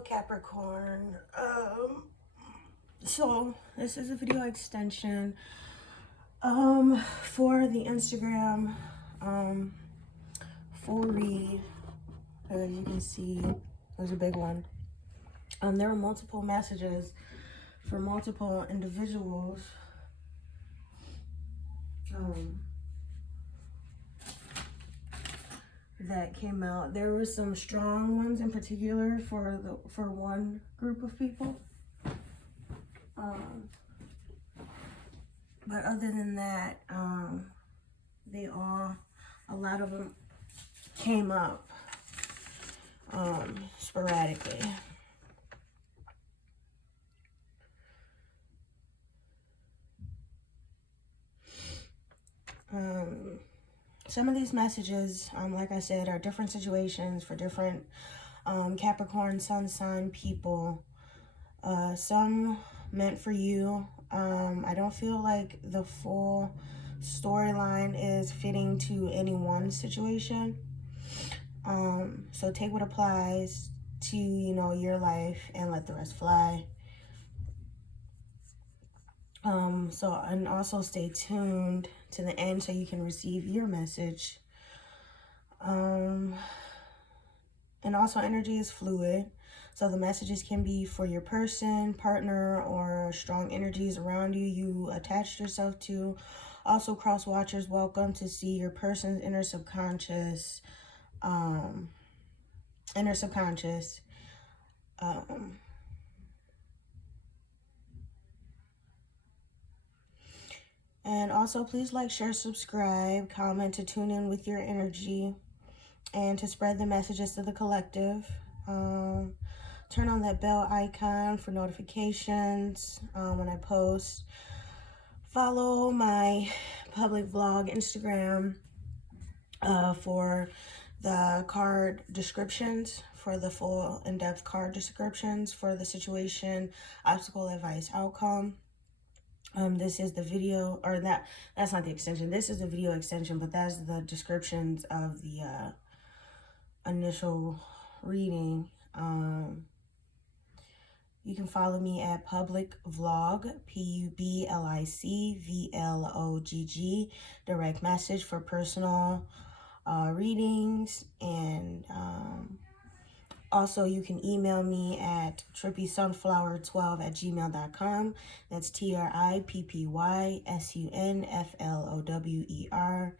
Hello Capricorn. So this is a video extension for the Instagram full read. As you can see, there's a big one. There are multiple messages for multiple individuals. That came out. There were some strong ones in particular for one group of people. But other than that, a lot of them came up sporadically. Some of these messages, like I said, are different situations for different Capricorn sun sign people. Some meant for you. I don't feel like the full storyline is fitting to any one situation. So take what applies to, your life and let the rest fly. And also stay tuned to the end so you can receive your message. And also energy is fluid. So the messages can be for your person, partner, or strong energies around you attached yourself to. Also, cross watchers, welcome to see your person's inner subconscious. And also, please like, share, subscribe, comment to tune in with your energy and to spread the messages to the collective. Turn on that bell icon for notifications when I post. Follow my public vlog Instagram for the card descriptions, for the full in-depth card descriptions for the situation, obstacle, advice, outcome. This is the video, or that's not the extension. This is the video extension, but that's the descriptions of the initial reading. You can follow me at public vlog, PUBLICVLOGG, direct message for personal readings. And also you can email me at trippysunflower12@gmail.com. That's TRIPPYSUNFLOWER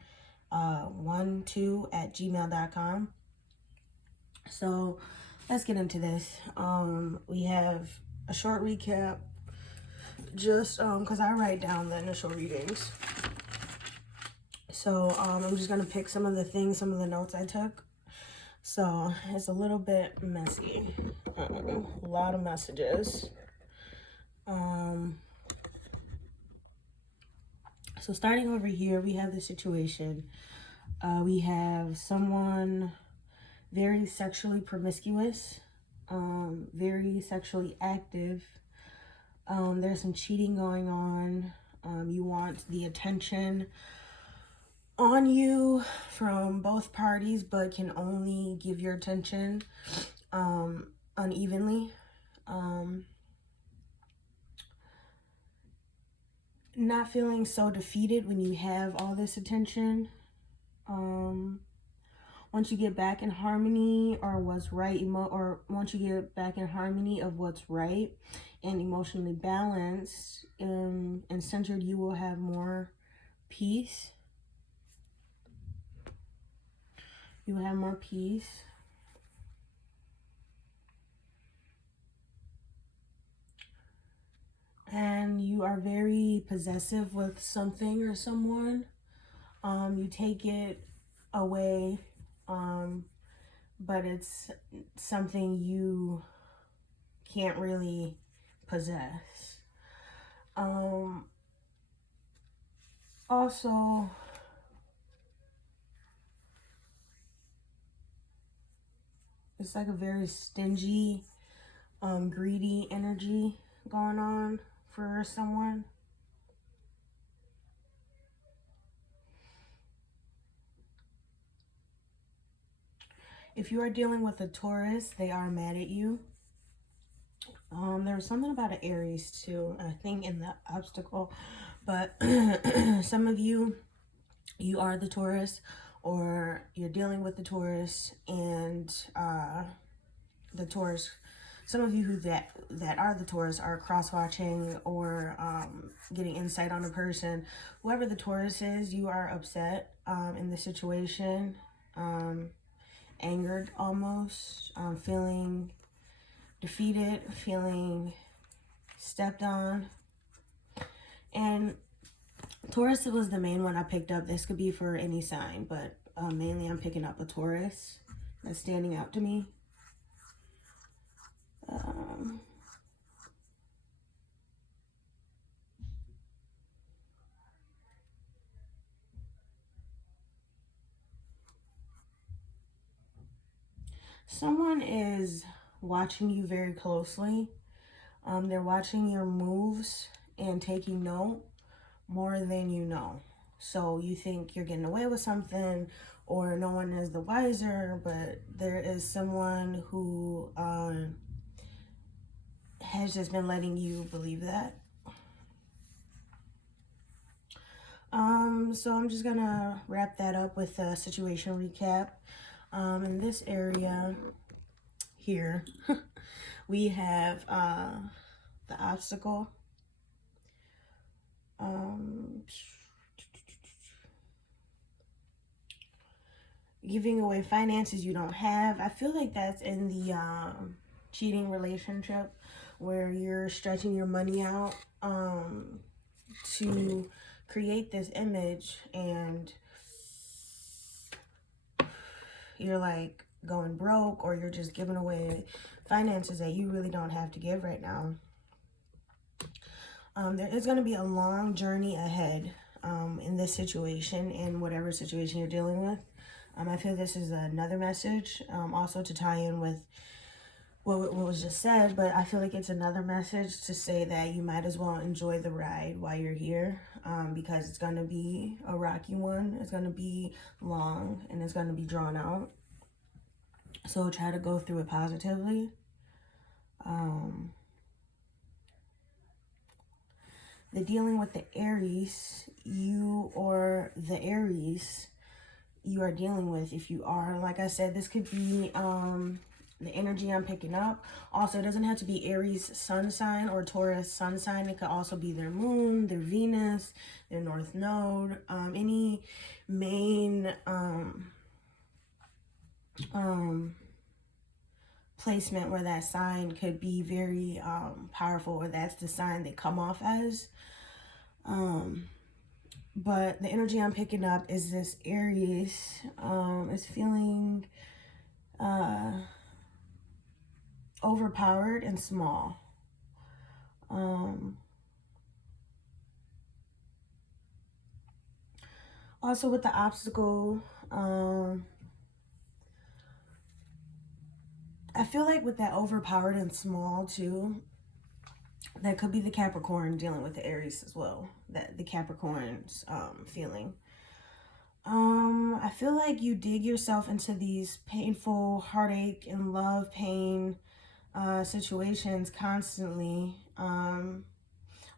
12@gmail.com. So let's get into this. We have a short recap, just because I write down the initial readings. So I'm just going to pick some of the notes I took. So it's a little bit messy. A lot of messages. So starting over here, we have the situation. We have someone very sexually promiscuous, very sexually active. There's some cheating going on. You want the attention on you from both parties, but can only give your attention unevenly. Not feeling so defeated when you have all this attention. Once you get back in harmony or what's right, once you get back in harmony of what's right and emotionally balanced and centered, you will have more peace. You will have more peace. And you are very possessive with something or someone. You take it away, but it's something you can't really possess. Also, it's like a very stingy, greedy energy going on for someone. If you are dealing with a Taurus, they are mad at you. There was something about an Aries too, I think, in the obstacle. But some of you are the Taurus, or you're dealing with the Taurus, and the Taurus, some of you who that are the Taurus are cross-watching or getting insight on a person. Whoever the Taurus is, you are upset in the situation, angered almost, feeling defeated, feeling stepped on. And Taurus was the main one I picked up. This could be for any sign, but mainly I'm picking up a Taurus. That's standing out to me. Someone is watching you very closely. They're watching your moves and taking note more than you know. So you think you're getting away with something, or no one is the wiser, but there is someone who has just been letting you believe that. So I'm just gonna wrap that up with a situation recap. In this area here, we have the obstacle. Giving away finances you don't have. I feel like that's in the cheating relationship, where you're stretching your money out to create this image, and you're like going broke, or you're just giving away finances that you really don't have to give right now. There is going to be a long journey ahead in this situation, in whatever situation you're dealing with. I feel this is another message, also to tie in with what was just said, but I feel like it's another message to say that you might as well enjoy the ride while you're here, because it's going to be a rocky one. It's going to be long, and it's going to be drawn out. So try to go through it positively. The dealing with the Aries, you or the Aries you are dealing with, if you are, like I said, this could be the energy I'm picking up. Also, it doesn't have to be Aries sun sign or Taurus sun sign. It could also be their moon, their Venus, their north node, any main placement where that sign could be very powerful, or that's the sign they come off as. But the energy I'm picking up is this Aries is feeling overpowered and small. Also with the obstacle, I feel like with that overpowered and small too, that could be the Capricorn dealing with the Aries as well. That the Capricorn's feeling. I feel like you dig yourself into these painful heartache and love, pain situations constantly,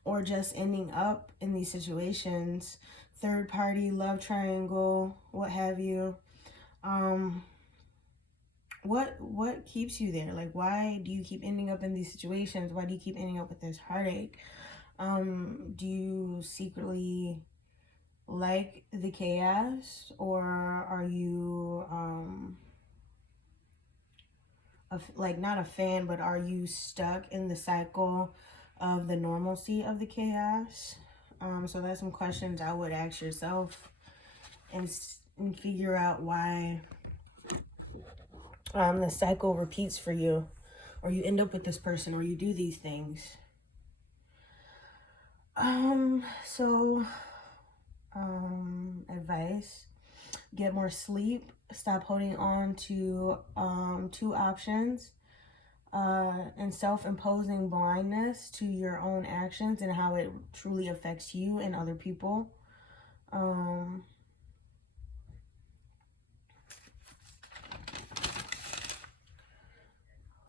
or just ending up in these situations, third party, love triangle, what have you. What keeps you there? Like, why do you keep ending up in these situations? Why do you keep ending up with this heartache? Do you secretly like the chaos, or are you like not a fan, but are you stuck in the cycle of the normalcy of the chaos? So that's some questions I would ask yourself, and figure out why the cycle repeats for you, or you end up with this person, or you do these things. Advice: get more sleep, stop holding on to two options, and self-imposing blindness to your own actions and how it truly affects you and other people.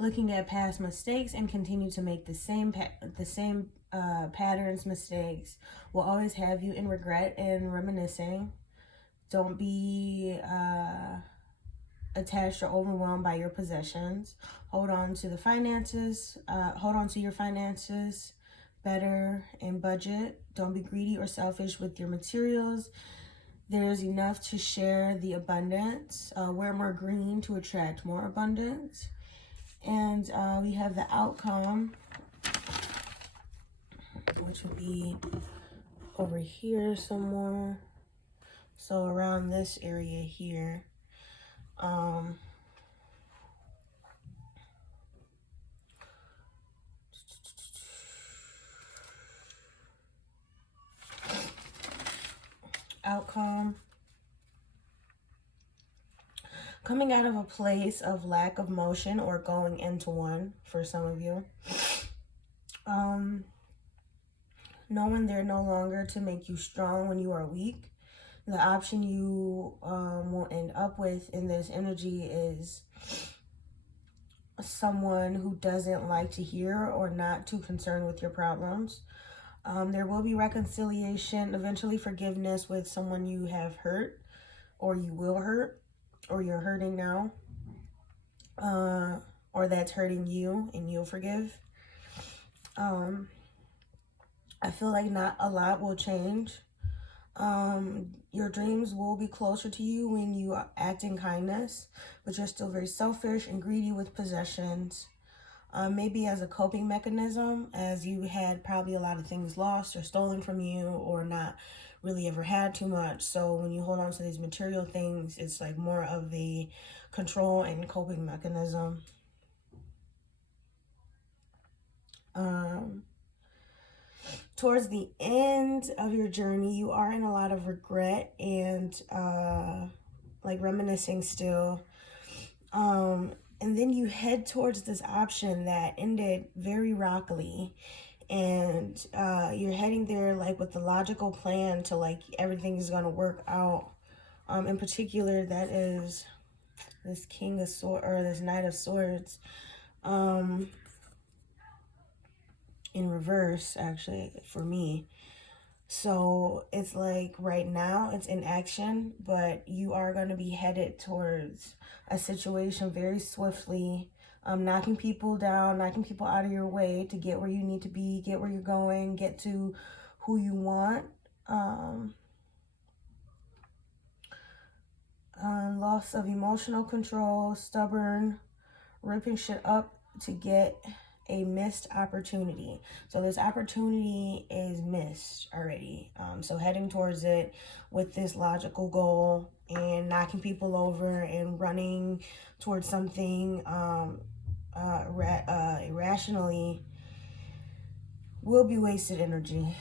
looking at past mistakes and continue to make the same patterns, mistakes will always have you in regret and reminiscing. Don't be attached or overwhelmed by your possessions. Hold on to the finances. Hold on to your finances better and budget. Don't be greedy or selfish with your materials. There's enough to share the abundance. Wear more green to attract more abundance. And we have the outcome, which would be over here somewhere. So around this area here. Outcome. Coming out of a place of lack of motion or going into one for some of you. Knowing they're no longer to make you strong when you are weak. The option you will end up with in this energy is someone who doesn't like to hear or not too concerned with your problems. There will be reconciliation, eventually forgiveness with someone you have hurt or you will hurt or you're hurting now, or that's hurting you and you'll forgive. I feel like not a lot will change. Your dreams will be closer to you when you act in kindness, but you're still very selfish and greedy with possessions. Maybe as a coping mechanism, as you had probably a lot of things lost or stolen from you or not really ever had too much. So when you hold on to these material things, it's like more of a control and coping mechanism. Towards the end of your journey, you are in a lot of regret and like reminiscing still. And then you head towards this option that ended very rockily. And you're heading there like with the logical plan to like everything is going to work out. In particular, that is this King of Swords or this Knight of Swords. In reverse, actually, for me. So it's like right now it's in action, but you are going to be headed towards a situation very swiftly, knocking people down, knocking people out of your way to get where you need to be, get where you're going, get to who you want. Loss of emotional control, stubborn, ripping shit up to get a missed opportunity. So this opportunity is missed already. So heading towards it with this logical goal and knocking people over and running towards something irrationally will be wasted energy.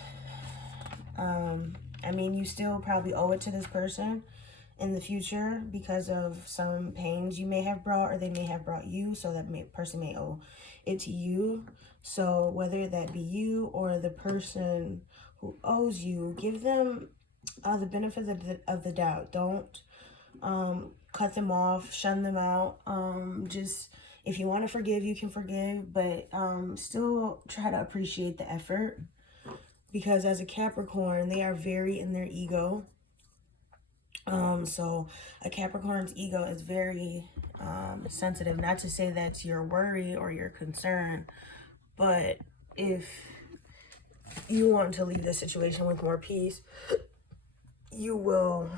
I mean, you still probably owe it to this person in the future because of some pains you may have brought or they may have brought you, so that person may owe it to you. So whether that be you or the person who owes you, give them the benefit of the doubt. Don't cut them off, shun them out. Just if you want to forgive, you can forgive, but still try to appreciate the effort, because as a Capricorn, they are very in their ego. So a Capricorn's ego is very sensitive. Not to say that's your worry or your concern, but if you want to leave the situation with more peace, you will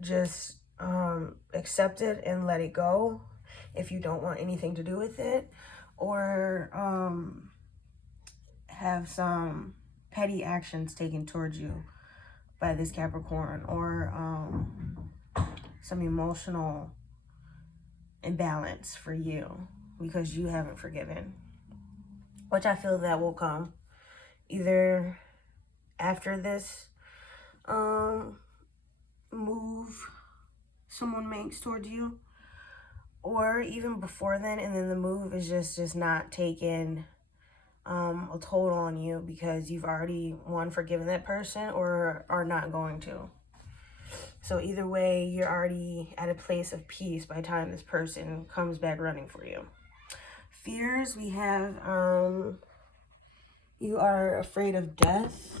just accept it and let it go if you don't want anything to do with it, or have some petty actions taken towards you by this Capricorn, or some emotional imbalance for you because you haven't forgiven, which I feel that will come either after this move someone makes towards you, or even before then, and then the move is just not taken a toll on you because you've already, one, forgiven that person or are not going to. So either way, you're already at a place of peace by the time this person comes back running for you. fears, we have you are afraid of death,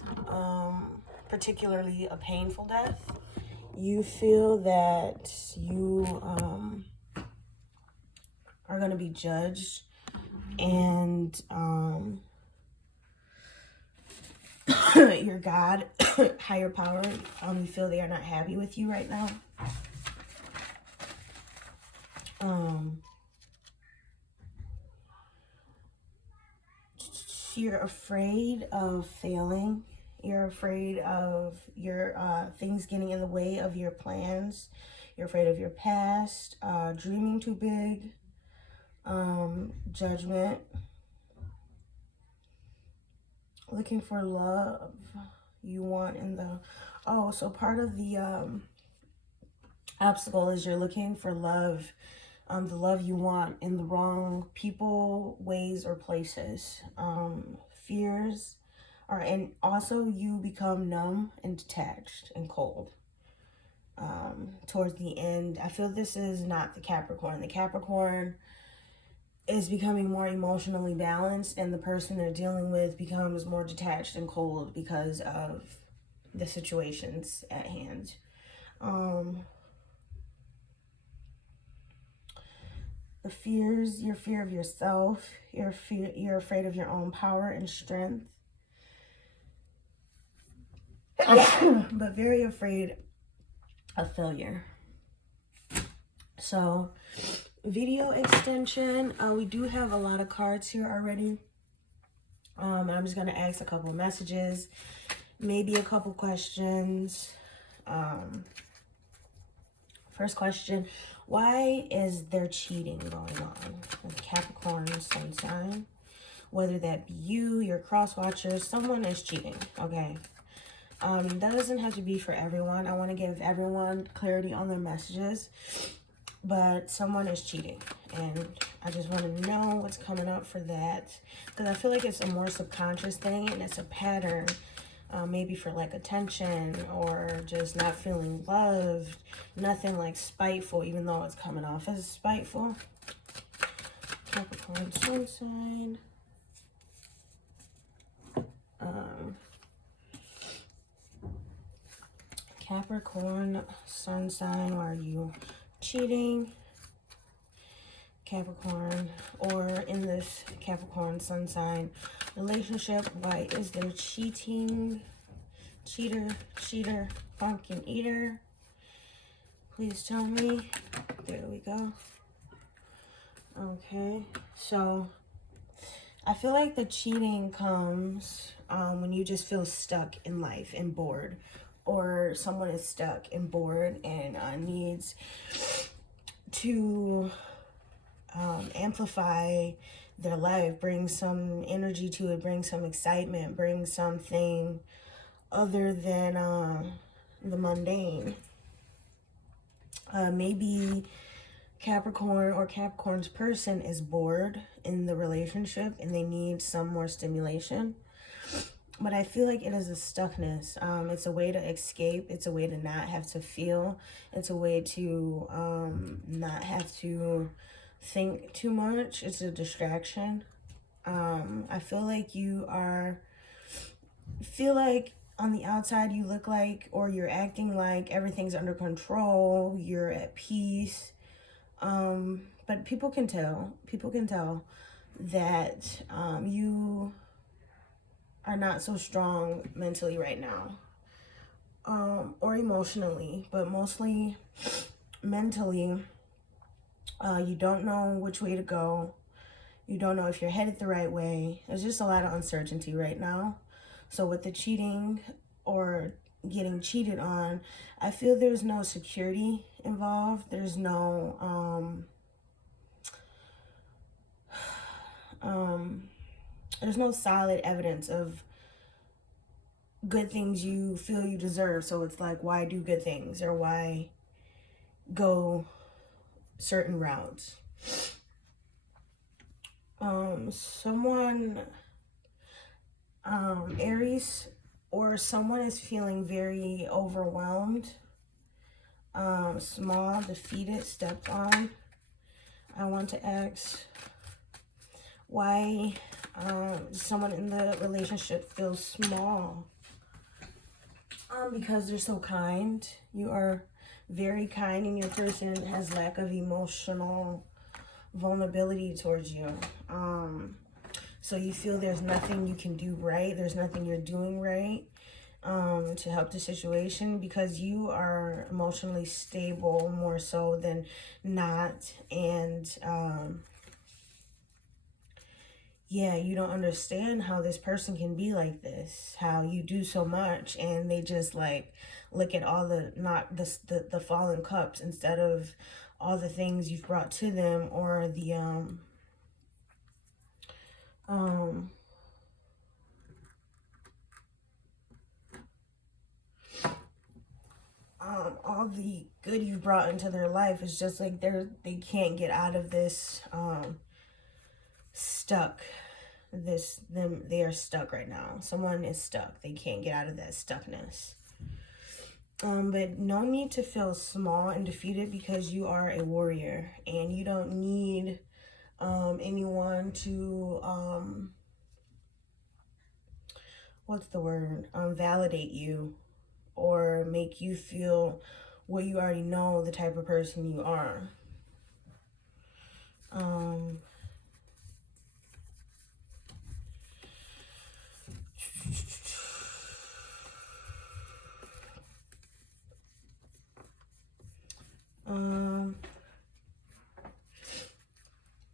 particularly a painful death. You feel that you are going to be judged, and your God, higher power, you feel they are not happy with you right now. You're afraid of failing. You're afraid of your things getting in the way of your plans. You're afraid of your past, dreaming too big, judgment, looking for love you want in the... Oh, so part of the obstacle is you're looking for love, the love you want in the wrong people, ways, or places. Fears are, and also you become numb and detached and cold towards the end. I feel this is not the Capricorn. The Capricorn is becoming more emotionally balanced, and the person they're dealing with becomes more detached and cold because of the situations at hand. The fears, your fear of yourself, you're afraid of your own power and strength, but very afraid of failure. So, video extension, we do have a lot of cards here already. I'm just going to ask a couple of messages, maybe a couple questions. First question, why is there cheating going on with Capricorn sun sign? Whether that be you, your cross watchers, someone is cheating, okay? That doesn't have to be for everyone. I want to give everyone clarity on their messages, but someone is cheating, and I just want to know what's coming up for that, because I feel like it's a more subconscious thing, and it's a pattern, maybe for like attention or just not feeling loved. Nothing like spiteful, even though it's coming off as spiteful. Capricorn sun sign. Capricorn sun sign, why are you cheating? Capricorn, or in this Capricorn sun sign relationship, why is there cheating? Cheater, pumpkin eater. Please tell me. There we go. Okay, so I feel like the cheating comes when you just feel stuck in life and bored, or someone is stuck and bored and needs to amplify their life, bring some energy to it, bring some excitement, bring something other than the mundane. Maybe Capricorn or Capricorn's person is bored in the relationship and they need some more stimulation. But I feel like it is a stuckness. It's a way to escape. It's a way to not have to feel. It's a way to not have to think too much. It's a distraction. I feel like on the outside you look like, or you're acting like everything's under control, you're at peace. But people can tell that you are not so strong mentally right now, or emotionally, but mostly mentally. You don't know which way to go. You don't know if you're headed the right way. There's just a lot of uncertainty right now. So with the cheating or getting cheated on, I feel there's no security involved. There's no there's no solid evidence of good things you feel you deserve. So it's like, why do good things, or why go certain routes? Someone, Aries, or someone is feeling very overwhelmed, small, defeated, stepped on. I want to ask Why someone in the relationship feels small? Because they're so kind. You are very kind, and your person has lack of emotional vulnerability towards you. So you feel there's nothing you can do right. There's nothing you're doing right to help the situation, because you are emotionally stable more so than not. And yeah, you don't understand how this person can be like this, how you do so much and they just like look at all the the fallen cups instead of all the things you've brought to them, or the all the good you brought into their life. Is just like they can't get out of this stuck. They are stuck right now. Someone is stuck. They can't get out of that stuckness. But no need to feel small and defeated, because you are a warrior and you don't need anyone to what's the word? Validate you or make you feel what you already know, the type of person you are.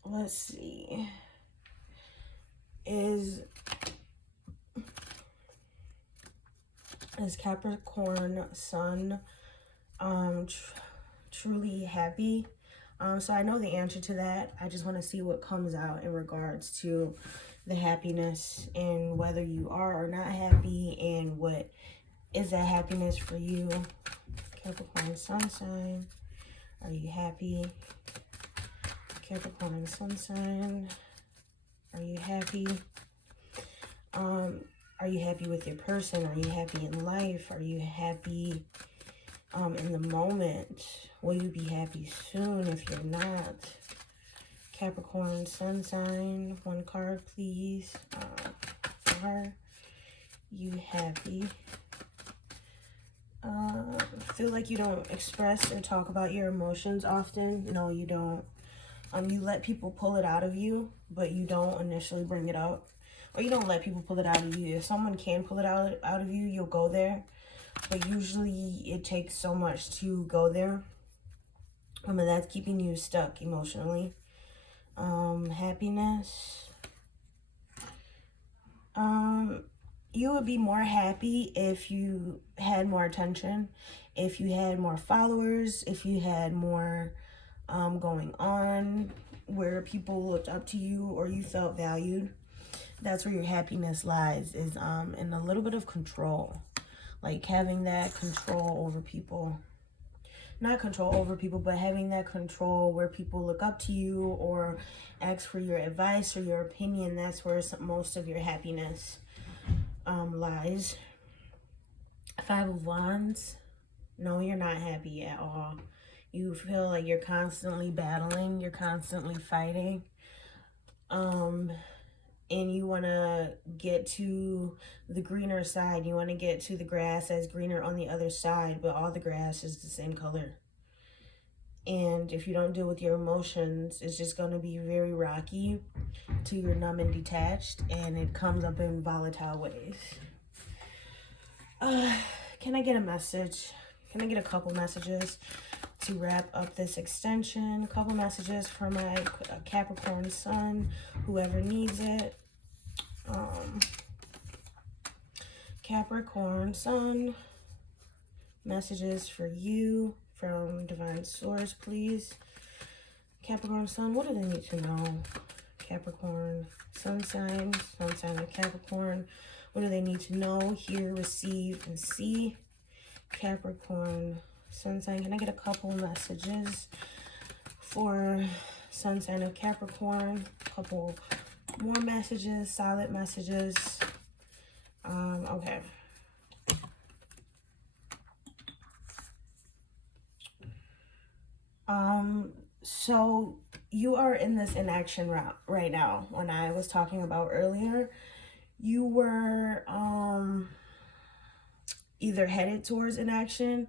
Let's see. Is Capricorn Sun truly happy? So I know the answer to that. I just want to see what comes out in regards to the happiness, and whether you are or not happy, and what is that happiness for you. Capricorn Sun sign, are you happy? Capricorn Sun sign, are you happy? Are you happy with your person? Are you happy in life? Are you happy in the moment? Will you be happy soon if you're not? Capricorn Sun sign, one card please. Are you happy? Feel like you don't express or talk about your emotions often. No, you don't. You let people pull it out of you, but you don't initially bring it up. Or you don't let people pull it out of you. If someone can pull it out of you, you'll go there. But usually it takes so much to go there. And that's keeping you stuck emotionally. Happiness. You would be more happy if you had more attention, if you had more followers, if you had more going on where people looked up to you or you felt valued. That's where your happiness lies, is in a little bit of control. Like having that control over people. Not control over people, but having that control where people look up to you or ask for your advice or your opinion. That's where most of your happiness lies. Five of Wands. No, you're not happy at all. You feel like you're constantly battling. You're constantly fighting. And you want to get to the greener side. You want to get to the grass that's greener on the other side, but all the grass is the same color. And if you don't deal with your emotions, it's just going to be very rocky till you're numb and detached, and it comes up in volatile ways. Can I get a message? Can I get a couple messages to wrap up this extension? A couple messages for my Capricorn Sun, whoever needs it. Capricorn Sun, messages for you from Divine Source, please. Capricorn Sun, what do they need to know? Capricorn Sun sign of Capricorn. What do they need to know, hear, receive, and see? Capricorn Sun sign. Can I get a couple messages for Sun sign of Capricorn? A couple more messages, solid messages. Okay. So you are in this inaction route right now. When I was talking about earlier, you were either headed towards inaction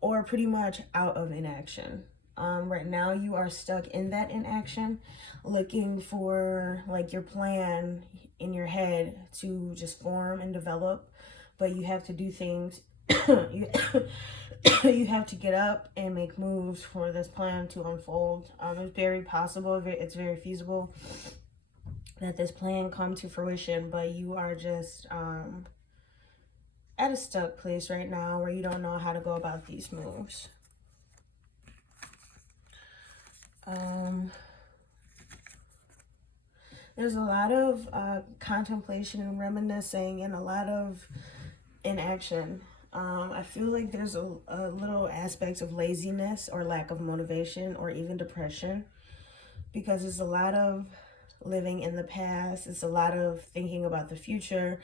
or pretty much out of inaction. Right now you are stuck in that inaction, looking for like your plan in your head to just form and develop, but you have to do things. you, you have to get up and make moves for this plan to unfold. It's very possible, it's very feasible that this plan come to fruition, but you are just at a stuck place right now where you don't know how to go about these moves. There's a lot of contemplation and reminiscing and a lot of inaction. I feel like there's a little aspect of laziness or lack of motivation or even depression, because it's a lot of living in the past. It's a lot of thinking about the future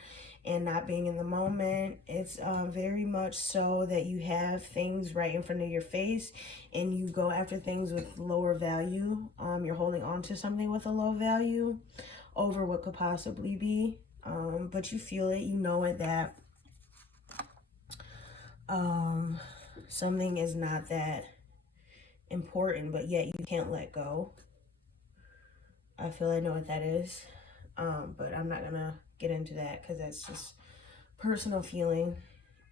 and not being in the moment. It's very much so that you have things right in front of your face and you go after things with lower value. You're holding on to something with a low value over what could possibly be. But you feel it, you know it, that something is not that important, but yet you can't let go. I feel I know what that is, but I'm not gonna get into that because that's just personal feeling.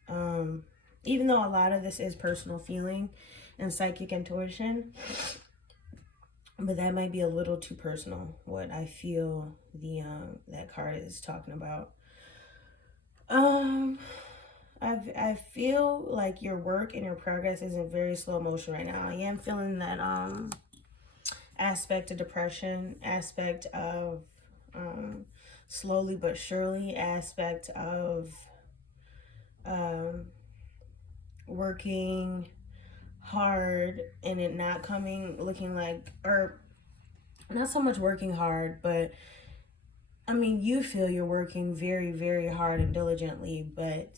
Even though a lot of this is personal feeling and psychic intuition, but that might be a little too personal, what I feel that card is talking about. I feel like your work and your progress is in very slow motion right now. I am feeling that aspect of depression, aspect of slowly but surely, aspect of working hard and it not coming, looking like, or not so much working hard, but I mean, you feel you're working very, very hard and diligently, but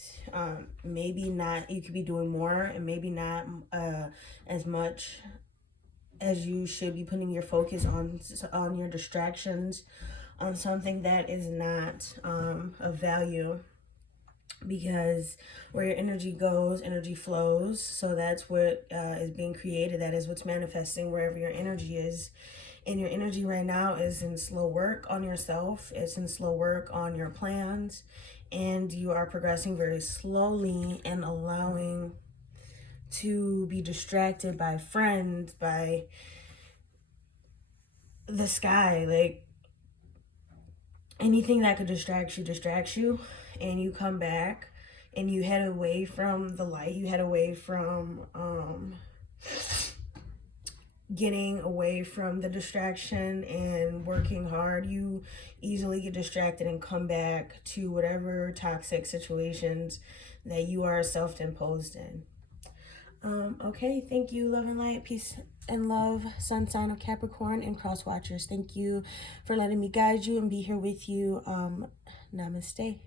maybe not, you could be doing more and maybe not as much as you should be putting your focus on your distractions, on something that is not of value, because where your energy goes, energy flows. So that's what is being created. That is what's manifesting wherever your energy is. And your energy right now is in slow work on yourself. It's in slow work on your plans. And you are progressing very slowly and allowing to be distracted by friends, by the sky, like anything that could distract you, and you come back and you head away from the light, you head away from getting away from the distraction and working hard. You easily get distracted and come back to whatever toxic situations that you are self-imposed in. Okay, thank you. Love and light, peace and love, sun sign of Capricorn and cross watchers. Thank you for letting me guide you and be here with you. Namaste.